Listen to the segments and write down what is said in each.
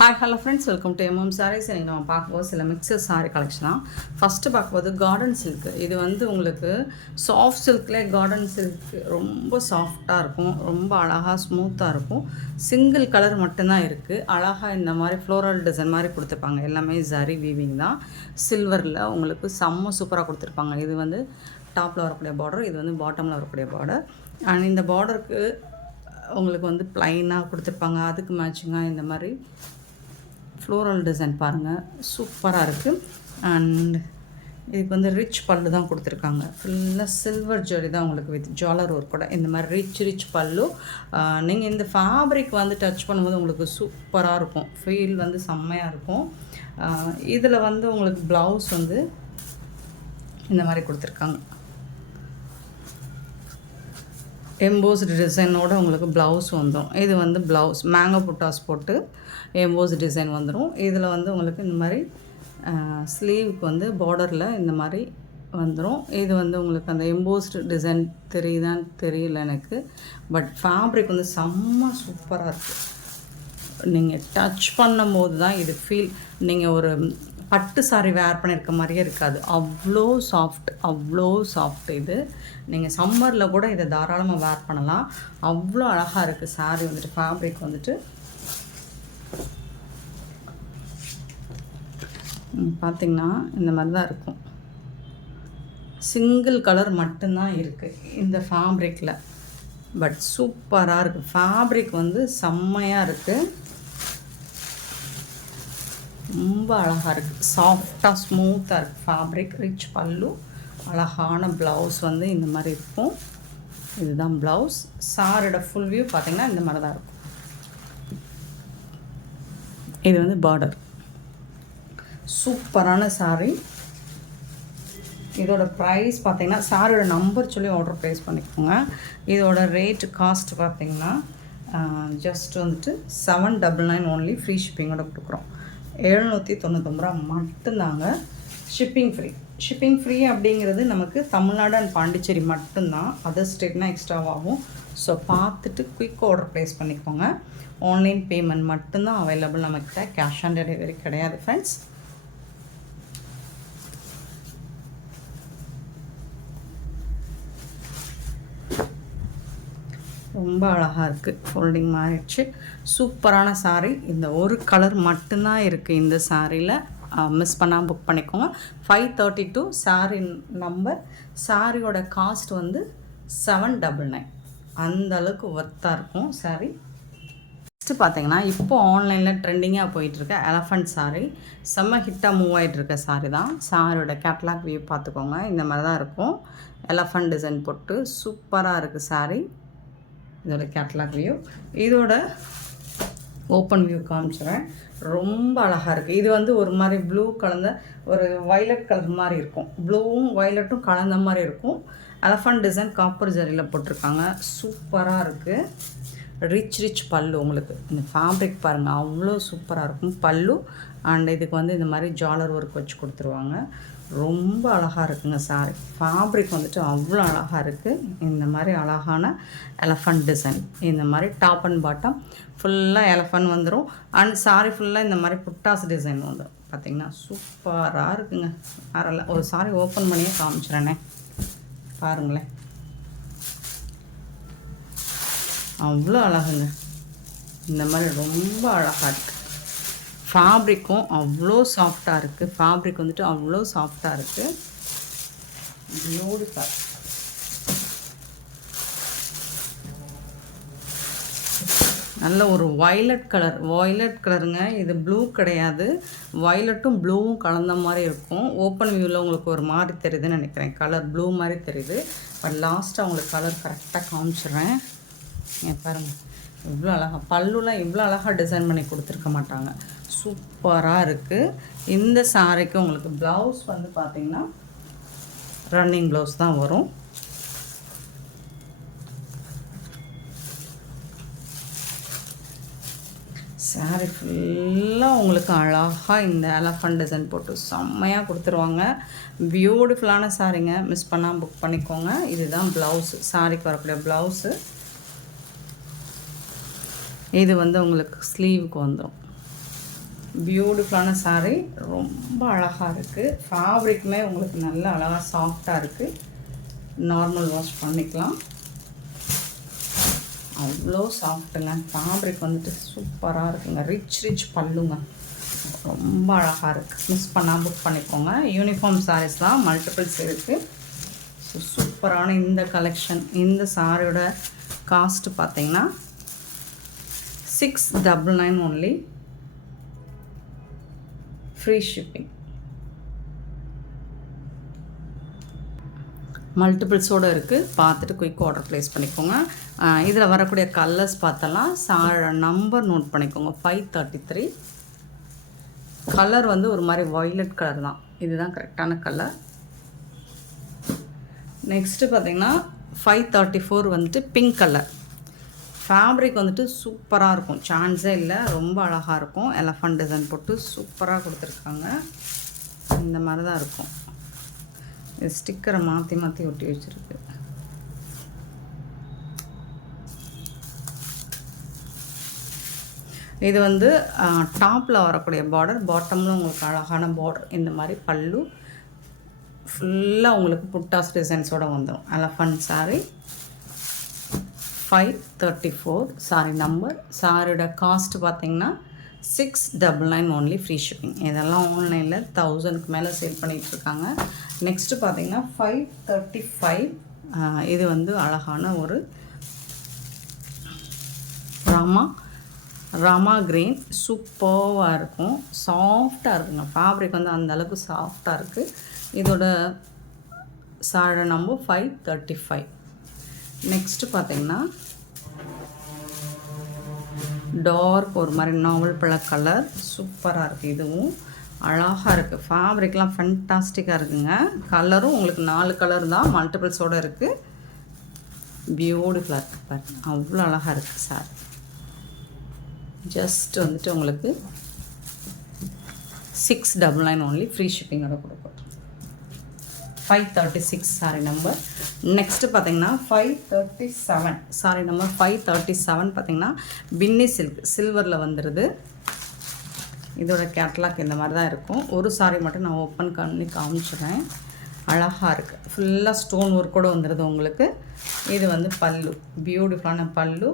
Hi hello friends, welcome to MM sarees. இன்றைக்கி நம்ம பார்க்கும்போது சில மிக்சர் சாரீ கலெக்ஷன் தான். ஃபஸ்ட்டு பார்க்கும்போது கார்டன் சில்க்கு. இது வந்து உங்களுக்கு சாஃப்ட் சில்க்லேயே கார்டன் சில்க் ரொம்ப சாஃப்டாக இருக்கும், ரொம்ப அழகாக ஸ்மூத்தாக இருக்கும். சிங்கிள் கலர் மட்டும்தான் இருக்குது. அழகாக இந்த மாதிரி ஃப்ளோரல் டிசைன் மாதிரி கொடுத்துருப்பாங்க. எல்லாமே ஜரி வீவிங் தான். சில்வரில் உங்களுக்கு செம்ம சூப்பராக கொடுத்துருப்பாங்க. இது வந்து டாப்பில் வரக்கூடிய பார்டர், இது வந்து பாட்டமில் வரக்கூடிய பார்டர். அண்ட் இந்த பார்டருக்கு உங்களுக்கு வந்து ப்ளைனாக கொடுத்துருப்பாங்க. அதுக்கு மேட்சிங்காக இந்த மாதிரி ஃப்ளோரல் டிசைன் பாருங்கள், சூப்பராக இருக்குது. அண்ட் இதுக்கு வந்து ரிச் பல்லு தான் கொடுத்துருக்காங்க. ஃபுல்லாக சில்வர் ஜரி தான் உங்களுக்கு வித் ஜுவல்லர் ஒர்க் கூட. இந்த மாதிரி ரிச் பல்லு. நீங்கள் இந்த ஃபேப்ரிக் வந்து டச் பண்ணும்போது உங்களுக்கு சூப்பராக இருக்கும். ஃபீல் வந்து செம்மையாக இருக்கும். இதில் வந்து உங்களுக்கு ப்ளவுஸ் வந்து இந்த மாதிரி கொடுத்துருக்காங்க. எம்போஸ்டு டிசைனோட உங்களுக்கு ப்ளவுஸ் வந்துடும். இது வந்து ப்ளவுஸ் மேங்கோ புட்டாஸ் போட்டு எம்போஸ் டிசைன் வந்துடும். இதில் வந்து உங்களுக்கு இந்த மாதிரி ஸ்லீவுக்கு வந்து பார்டரில் இந்த மாதிரி வந்துடும். இது வந்து உங்களுக்கு அந்த எம்போஸ்டு டிசைன் தெரியுதான்னு தெரியல எனக்கு. பட் ஃபேப்ரிக் வந்து செம்ம சூப்பராக இருக்குது. நீங்கள் டச் பண்ணும் போது தான் இது ஃபீல். நீங்கள் ஒரு பட்டு சாரி வேர் பண்ணியிருக்க மாதிரியே இருக்காது. அவ்வளோ சாஃப்ட் இது. நீங்கள் சம்மரில் கூட இதை தாராளமாக வேர் பண்ணலாம். அவ்வளோ அழகாக இருக்குது சாரி வந்துட்டு. ஃபேப்ரிக் வந்துட்டு பார்த்திங்கன்னா இந்த மாதிரி தான் இருக்கும். சிங்கிள் கலர் மட்டும்தான் இருக்குது இந்த ஃபேப்ரிக்கில். பட் சூப்பராக இருக்குது. ஃபேப்ரிக் வந்து செம்மையாக இருக்குது. ரொம்ப அழகாக இருக்குது. சாஃப்டாக ஸ்மூத்தாக இருக்குது ஃபேப்ரிக். ரிச் பல்லு, அழகான ப்ளவுஸ் வந்து இந்த மாதிரி இருக்கும். இதுதான் ப்ளவுஸ். சாரோட ஃபுல் வியூ பார்த்திங்கன்னா இந்த மாதிரி தான் இருக்கும். இது வந்து பார்டர். சூப்பரான சாரீ. இதோட ப்ரைஸ் பார்த்திங்கன்னா சாரியோட நம்பர் சொல்லி ஆர்டர் ப்ளேஸ் பண்ணிக்கோங்க. இதோட ரேட்டு காஸ்ட் பார்த்திங்கன்னா ஜஸ்ட் வந்துட்டு 799 ஓன்லி. ஃப்ரீ ஷிப்பிங்கோட கொடுக்குறோம். 799 ரூபா மட்டும்தாங்க. ஷிப்பிங் ஃப்ரீ அப்படிங்கிறது நமக்கு தமிழ்நாடு அண்ட் பாண்டிச்சேரி மட்டும்தான். அதர் ஸ்டேட்னால் எக்ஸ்ட்ராவாகும். ஸோ பார்த்துட்டு குயிக் ஆர்டர் ப்ளேஸ் பண்ணிக்கோங்க. ஆன்லைன் பேமெண்ட் மட்டும்தான் அவைலபிள் நம்மக்கிட்ட. கேஷ் ஆன் டெலிவரி கிடையாது ஃப்ரெண்ட்ஸ். ரொம்ப அழகாக இருக்குது. ஃபோல்டிங் மாறிடுச்சு. சூப்பரான சாரீ. இந்த ஒரு கலர் மட்டும்தான் இருக்குது இந்த சாரியில். மிஸ் பண்ணாமல் புக் பண்ணிக்கோங்க. 532 சாரீ நம்பர். சாரியோட காஸ்ட் வந்து 799. அந்த அளவுக்கு ஒர்த்தாக இருக்கும் சாரீ. நெக்ஸ்ட்டு பார்த்தீங்கன்னா இப்போது ஆன்லைனில் ட்ரெண்டிங்காக போயிட்டுருக்க எலஃபண்ட் சாரீ. செம்ம ஹிட்டாக மூவ் ஆகிட்டுருக்க சாரீ தான். சாரியோட கேட்லாக் வியூ பார்த்துக்கோங்க. இந்த மாதிரி தான் இருக்கும். எலஃபண்ட் டிசைன் போட்டு சூப்பராக இருக்குது சாரீ. இதோட கேட்லாக் வியூ. இதோட ஓப்பன் வியூ காமிச்சிடுறேன். ரொம்ப அழகாக இருக்குது. இது வந்து ஒரு மாதிரி ப்ளூ கலந்த ஒரு வைலட் கலர் மாதிரி இருக்கும். ப்ளூவும் வைலட்டும் கலந்த மாதிரி இருக்கும். எலஃபண்ட் டிசைன் காப்பர் ஜரியில் போட்டிருக்காங்க. சூப்பராக இருக்குது. ரிச் பல்லு. உங்களுக்கு இந்த ஃபேப்ரிக் பாருங்கள், அவ்வளோ சூப்பராக இருக்கும் பல்லு. அண்ட் இதுக்கு வந்து இந்த மாதிரி ஜாலர் ஒர்க் வச்சு கொடுத்துருவாங்க. ரொம்ப அழகாக இருக்குங்க சாரி. ஃபேப்ரிக் வந்துட்டு அவ்வளோ அழகாக இருக்குது. இந்த மாதிரி அழகான எலஃபண்ட் டிசைன். இந்த மாதிரி டாப் அண்ட் பாட்டம் ஃபுல்லாக எலஃபண்ட் வந்துடும். அண்ட் சாரி ஃபுல்லாக இந்த மாதிரி புட்டாஸ் டிசைன் வந்துடும். பார்த்திங்கன்னா சூப்பராக இருக்குங்க. வேறல ஒரு சாரி ஓப்பன் பண்ணியே காமிச்சிடறேனே, பாருங்களேன். அவ்வளோ அழகுங்க. இந்த மாதிரி ரொம்ப அழகாக இருக்குது. ஃபேப்ரிக்கும் அவ்வளோ சாஃப்டாக இருக்குது. ஃபேப்ரிக் வந்துட்டு அவ்வளோ சாஃப்டாக இருக்குது. பியூட்டிஃபுல். நல்ல ஒரு வைலட் கலருங்க. இது ப்ளூ கிடையாது. வைலட்டும் ப்ளூவும் கலந்த மாதிரி இருக்கும். ஓப்பன் வியூவில் உங்களுக்கு ஒரு மாதிரி தெரியுதுன்னு நினைக்கிறேன். கலர் ப்ளூ மாதிரி தெரியுது. பட் லாஸ்ட்டாக உங்களுக்கு கலர் கரெக்டாக காமிச்சிடுறேன். பாருங்கள், இவ்வளோ அழகாக பல்லுலாம் இவ்வளோ அழகாக டிசைன் பண்ணி கொடுத்துருக்க மாட்டாங்க. சூப்பராக இருக்குது. இந்த சாரிக்கு உங்களுக்கு ப்ளவுஸ் வந்து பார்த்திங்கன்னா ரன்னிங் ப்ளவுஸ் தான் வரும். சாரி ஃபுல்லாக உங்களுக்கு அழகாக இந்த எலஃபண்ட் டிசைன் போட்டு செம்மையாக கொடுத்துருவாங்க. பியூட்டிஃபுல்லான சாரிங்க. மிஸ் பண்ணால் புக் பண்ணிக்கோங்க. இதுதான் ப்ளவுஸு, சாரிக்கு வரக்கூடிய ப்ளவுஸு. இது வந்து உங்களுக்கு ஸ்லீவுக்கு வந்துடும். பியூட்டிஃபுல்லான saree, ரொம்ப அழகாக இருக்குது. ஃபேப்ரிக்குமே உங்களுக்கு நல்ல அழகாக சாஃப்டாக இருக்குது. நார்மல் வாஷ் பண்ணிக்கலாம். அவ்வளோ சாஃப்ட்டுங்க. ஃபேப்ரிக் வந்துட்டு சூப்பராக இருக்குங்க. ரிச் பல்லுங்க. ரொம்ப அழகாக இருக்குது. மிஸ் பண்ணால் புக் பண்ணிக்கோங்க. யூனிஃபார்ம் சாரீஸ் தான், மல்டிபிள்ஸ் இருக்குது. ஸோ சூப்பரான இந்த கலெக்ஷன். இந்த சாரியோட காஸ்ட்டு பார்த்தீங்கன்னா 699 ஒன்லி, ஃப்ரீ ஷிப்பிங். மல்டிபிள்ஸோடு இருக்குது. பார்த்துட்டு குயிக் ஆர்டர் ப்ளேஸ் பண்ணிக்கோங்க. இதில் வரக்கூடிய கலர்ஸ் பார்த்தலாம். நம்பர் நோட் பண்ணிக்கோங்க. 533. கலர் வந்து ஒரு மாதிரி வயலட் கலர் தான். இதுதான் கரெக்டான கலர். நெக்ஸ்ட்டு பார்த்திங்கன்னா 534 வந்துட்டு பிங்க் கலர். ஃபேப்ரிக் வந்துட்டு சூப்பராக இருக்கும், சான்ஸே இல்லை. ரொம்ப அழகாக இருக்கும். எலஃபண்ட் டிசைன் போட்டு சூப்பராக கொடுத்துருக்காங்க. இந்த மாதிரி தான் இருக்கும். இது ஸ்டிக்கரை மாற்றி ஒட்டி வச்சுருக்கு. இது வந்து டாப்பில் வரக்கூடிய பார்டர், பாட்டமில் உங்களுக்கு அழகான பார்டர். இந்த மாதிரி பல்லு ஃபுல்லாக உங்களுக்கு புட்டாஸ் டிசைன்ஸோடு வந்துடும். Elephant saree 534 sorry number. சாரியோட காஸ்ட் பார்த்திங்கன்னா 699 ஒன்லி, ஃப்ரீ ஷிப்பிங். இதெல்லாம் ஆன்லைனில் 1000க்கு மேலே சேல் பண்ணிகிட்ருக்காங்க. நெக்ஸ்ட்டு பார்த்திங்கன்னா 535. இது வந்து அழகான ஒரு ராமா கிரீன். சூப்பராக இருக்கும், சாஃப்டாக இருக்குங்க. ஃபேப்ரிக் வந்து அந்தளவுக்கு சாஃப்டாக இருக்குது. இதோட சாரி நம்பர் 535. நெக்ஸ்ட்டு பார்த்திங்கன்னா டார்க் ஒரு மாதிரி நாவல் பழ கலர். சூப்பராக இருக்குது. இதுவும் அழகாக இருக்குது. ஃபேப்ரிக்லாம் ஃபென்டாஸ்டிக்காக இருக்குங்க. கலரும் உங்களுக்கு 4 கலர் தான், மல்டிபிள்ஸோடு இருக்குது. பியூட்டிஃபுல்லாக இருக்குது பாருங்க. அவ்வளோ அழகாக இருக்குது சார். ஜஸ்ட் வந்துட்டு உங்களுக்கு 699 ஒன்லி, ஃப்ரீ ஷிப்பிங்கோட கொடுக்கும். 536 சாரி நம்பர். நெக்ஸ்ட்டு பார்த்திங்கன்னா 537 சாரி நம்பர். 537 பார்த்திங்கன்னா பின்னி சில்வரில் வந்துடுது. இதோட கேட்லாக் இந்த மாதிரி தான் இருக்கும். ஒரு சாரி மட்டும் நான் ஓப்பன் பண்ணி காமிச்சிடுறேன். அழகாக இருக்குது. ஃபுல்லாக ஸ்டோன் ஒர்க்கோடு வந்துடுது உங்களுக்கு. இது வந்து பல்லு, பியூட்டிஃபுல்லான பல்லு.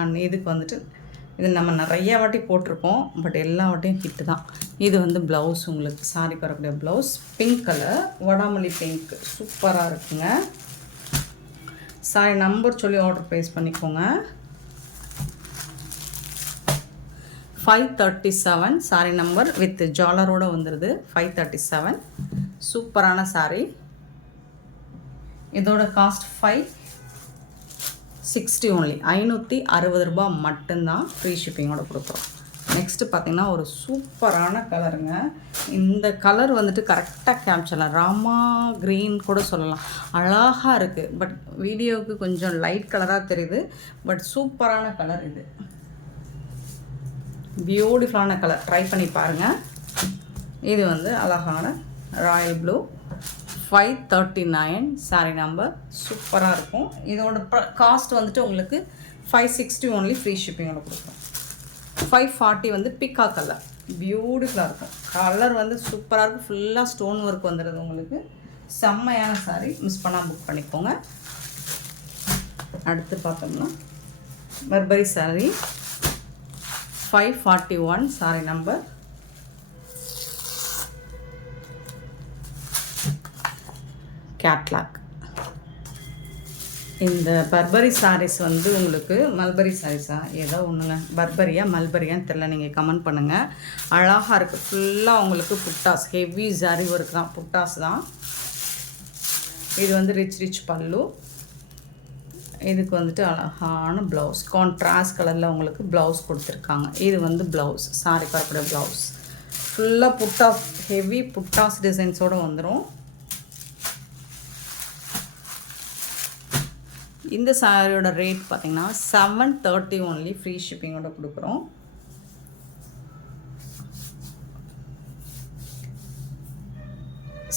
அண்ட் இதுக்கு வந்துட்டு இது நம்ம நிறைய வாட்டி போட்டிருக்கோம், பட் எல்லா வாட்டியும் ஹிட்டு தான். இது வந்து ப்ளவுஸ், உங்களுக்கு சாரிக்கு வரக்கூடிய ப்ளவுஸ். பிங்க் கலர், வடாமல்லி பிங்க். சூப்பராக இருக்குங்க. சாரி நம்பர் சொல்லி ஆர்டர் ப்ளேஸ் பண்ணிக்கோங்க. 537 சாரி நம்பர் வித் ஜாலரோடு வந்துடுது. 537 சூப்பரான சாரி. இதோட காஸ்ட் 560 ஒன்லி, 560 ரூபா மட்டும்தான், ஃப்ரீ ஷிப்பிங்கோட கொடுக்குறோம். நெக்ஸ்ட்டு பார்த்திங்கன்னா ஒரு சூப்பரான கலருங்க. இந்த கலர் வந்துட்டு கரெக்டாக கேப்சர்லாம். ராமா க்ரீன் கூட சொல்லலாம். அழகாக இருக்குது. பட் வீடியோவுக்கு கொஞ்சம் லைட் கலராக தெரியுது. பட் சூப்பரான கலர் இது. பியூட்டிஃபுல்லான கலர். ட்ரை பண்ணி பாருங்கள். இது வந்து அழகான ராயல் ப்ளூ. 539 sorry number. சூப்பராக இருக்கும். இதோட காஸ்ட் வந்துட்டு உங்களுக்கு 560 ஒன்லி, ஃப்ரீ ஷிப்பிங்கோட கொடுக்கும். 540 வந்து பிக்கா கலர். பியூட்டிஃபுல்லாக இருக்கும். கலர் வந்து சூப்பராக இருக்கும். ஃபுல்லாக ஸ்டோன் ஒர்க் வந்துடுது உங்களுக்கு. செம்மையான சாரி. மிஸ் பண்ணால் புக் பண்ணிக்கோங்க. அடுத்து பார்த்தோம்னா Burberry sorry 541 sorry number. Catalogue. இந்த பர்பரி சாரீஸ் வந்து உங்களுக்கு மல்பரி சாரீஸா ஏதோ ஒன்றுங்க, பர்பரியா மல்பரியான்னு தெரில, நீங்கள் கமெண்ட் பண்ணுங்கள். அழகாக இருக்குது. ஃபுல்லாக உங்களுக்கு புட்டாஸ், ஹெவி ஜரி ஒர்க் தான், புட்டாஸ் தான். இது வந்து ரிச் பல்லு. இதுக்கு வந்துட்டு அழகான ப்ளவுஸ், கான்ட்ராஸ்ட் கலரில் உங்களுக்கு ப்ளவுஸ் கொடுத்துருக்காங்க. இது வந்து ப்ளவுஸ், சாரி வரக்கூடிய ப்ளவுஸ். ஃபுல்லாக புட்டாஸ், ஹெவி புட்டாஸ் டிசைன்ஸோடு வந்துடும். இந்த சாரியோட ரேட் பார்த்திங்கன்னா 730 ஒன்லி, ஃப்ரீ ஷிப்பிங்கோட கொடுக்குறோம்.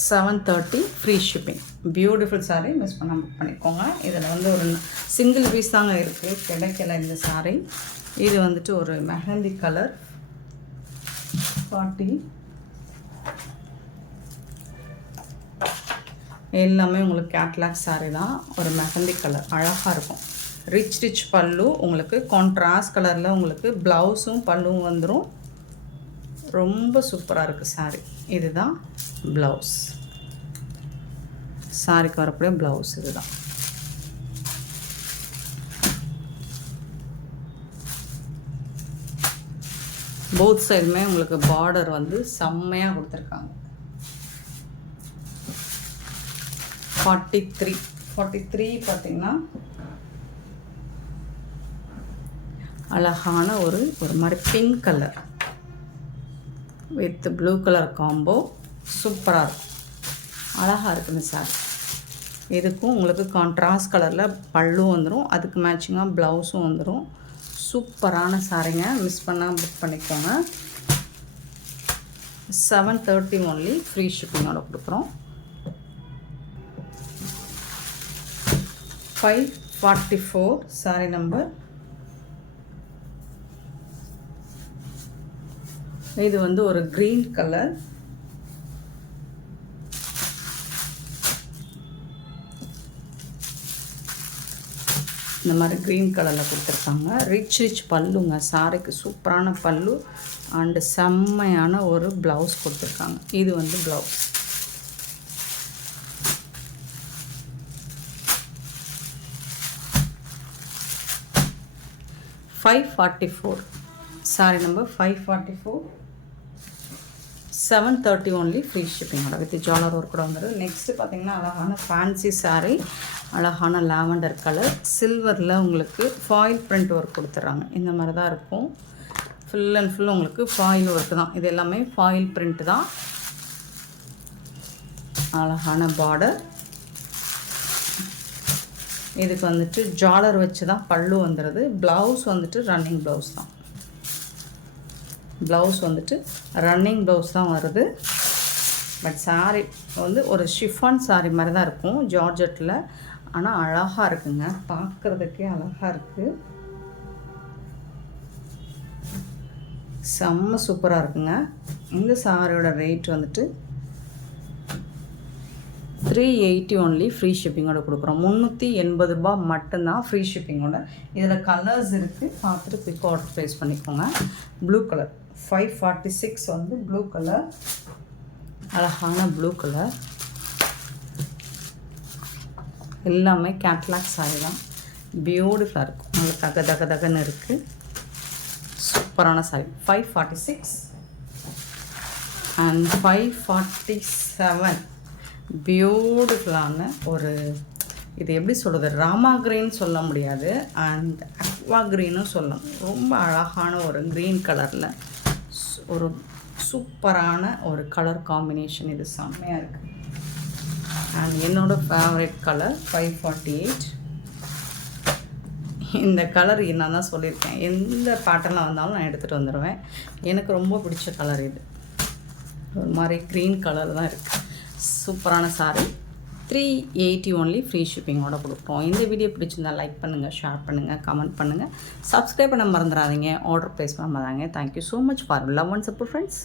$730 free shipping. Beautiful sari. Miss பண்ணால் புக் பண்ணிக்கோங்க. இதில் வந்து ஒரு சிங்கிள் பீஸ் தாங்க இருக்குது, கிடைக்கல இந்த சாரீ. இது வந்துட்டு ஒரு மெஹந்தி கலர். 540. எல்லாமே உங்களுக்கு கேட்லாக் saree தான். ஒரு மெஹந்தி கலர் அழகாக இருக்கும். ரிச் பல்லு உங்களுக்கு கான்ட்ராஸ்ட் கலரில் உங்களுக்கு ப்ளவுஸும் பல்லுவும் வந்துடும். ரொம்ப சூப்பராக இருக்குது saree. இதுதான் ப்ளவுஸ். சாரிக்கு வரக்கூடிய ப்ளவுஸ் இதுதான். போத் சைடுமே உங்களுக்கு பார்டர் வந்து செம்மையாக கொடுத்துருக்காங்க. 43 பார்த்தீங்கன்னா அழகான ஒரு மாதிரி pink colour with blue colour combo சூப்பராக இருக்கும். அழகாக இருக்குங்க சார். இதுக்கும் உங்களுக்கு கான்ட்ராஸ்ட் கலரில் பல்லும் வந்துடும், அதுக்கு மேட்சிங்காக ப்ளவுஸும் வந்துடும். சூப்பரான சாரீங்க, மிஸ் பண்ணால் புக் பண்ணிக்கோங்க. 730 ஒன்லி, ஃப்ரீ ஷிப்பிங்கோட கொடுக்குறோம். 544 சாரி நம்பர். இது வந்து ஒரு க்ரீன் கலர். இந்த மாதிரி க்ரீன் கலரில் கொடுத்துருக்காங்க. ரிச் பல்லுங்க, சாரிக்கு சூப்பரான பல்லு அண்டு செம்மையான ஒரு ப்ளவுஸ் கொடுத்துருக்காங்க. இது வந்து blouse. $544 sari number 544. 730 only, free ஷிப்பிங்கோட வித் ஜாலர் ஒர்க் கூட வந்துடும். நெக்ஸ்ட்டு பார்த்தீங்கன்னா அழகான ஃபேன்சி சாரீ, அழகான லாவெண்டர் கலர், சில்வரில் உங்களுக்கு ஃபாயில் பிரிண்ட் ஒர்க் கொடுத்துட்றாங்க. இந்த மாதிரி தான் இருக்கும். ஃபுல் அண்ட் ஃபுல் உங்களுக்கு ஃபாயில் ஒர்க்கு தான். இது எல்லாமே ஃபாயில் பிரிண்ட் தான். அழகான பார்டர். இதுக்கு வந்துட்டு ஜாலர் வச்சு தான் பல்லு வந்துடுது. ப்ளவுஸ் வந்துட்டு ரன்னிங் ப்ளவுஸ் தான். ப்ளவுஸ் வந்துட்டு ரன்னிங் ப்ளவுஸ் தான் வருது. பட் சாரீ வந்து ஒரு ஷிஃபான் சாரீ மாதிரி தான் இருக்கும், ஜார்ஜெட்டில். ஆனால் அழகாக இருக்குங்க, பார்க்குறதுக்கே அழகாக இருக்குது. செம்ம சூப்பராக இருக்குங்க. இந்த சாரியோட ரேட் வந்துட்டு 380 ஒன்லி, ஃப்ரீ ஷிப்பிங்கோட கொடுக்குறோம். 380 ரூபாய் மட்டும்தான் ஃப்ரீ ஷிப்பிங்கோட. இதில் கலர்ஸ் இருக்குது, பார்த்துட்டு குயிக் ஆர்டர் ப்ளேஸ் பண்ணிக்கோங்க. ப்ளூ கலர் 546 வந்து ப்ளூ கலர், அழகான ப்ளூ கலர். எல்லாமே கேட்லாக் சாரி தான். பியூட்டிஃபுல்லாக இருக்கும், உங்களுக்கு தகன்னு இருக்குது. சூப்பரான சாரி. 546 அண்ட் 547 பியூட்டிஃபுல்லான ஒரு, இது எப்படி சொல்கிறது, ராமா க்ரீன் சொல்ல முடியாது, அண்ட் அக்வா க்ரீனும் சொல்லலாம். ரொம்ப அழகான ஒரு க்ரீன் கலரில் ஒரு சூப்பரான ஒரு கலர் காம்பினேஷன். இது செம்மையாக இருக்குது. அண்ட் என்னோடய ஃபேவரட் கலர் 548. இந்த கலர் நான் தான் சொல்லியிருக்கேன், எந்த பேட்டர்னில் வந்தாலும் நான் எடுத்துகிட்டு வந்துடுவேன். எனக்கு ரொம்ப பிடிச்ச கலர் இது. ஒரு மாதிரி க்ரீன் கலர் தான் இருக்குது. சூப்பரான சாரி. 380 ஒன்லி, ஃப்ரீ ஷிப்பிங்கோட கொடுப்போம். இந்த வீடியோ பிடிச்சிருந்தால் லைக் பண்ணுங்கள், ஷேர் பண்ணுங்கள், கமெண்ட் பண்ணுங்கள், சப்ஸ்கிரைப் பண்ண மறந்துடாதீங்க, ஆர்டர் ப்ளேஸ் பண்ண மறந்தாங்க. Thank you so much for love and support friends.